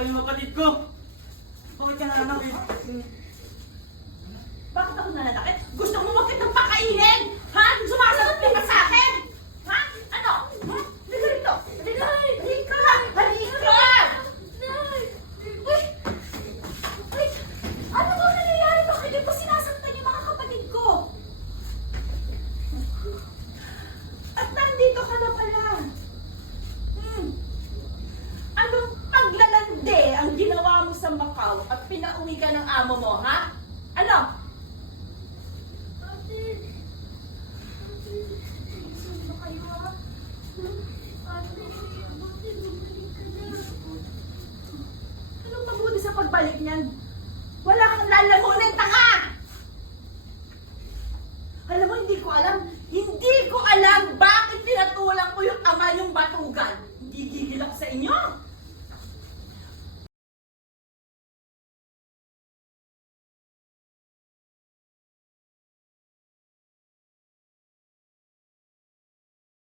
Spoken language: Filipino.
namatay yung kapatid ko. Bakit ka nananakit? Bakit ako nananakit? Gusto mo makit ng pakainin? Ha? Sumasagot ka ba sa akin? Ha? Ano? Ha? Halika rito. Halika. Halika. Halika. Nay. Uy. Uy. Ano ba nangyayari? Bakit di ba sinasaktan yung mga kapatid ko? At nandito ka na pala. Anong paglalande ang ginawa mo sa Macau at pinauwi ka ng amo mo, ha? Ano? Ate, sino ba kayo ha? Ate, buti bumalik ka na. Anong mabuti sa pagbalik niyan? Wala kang lalamunan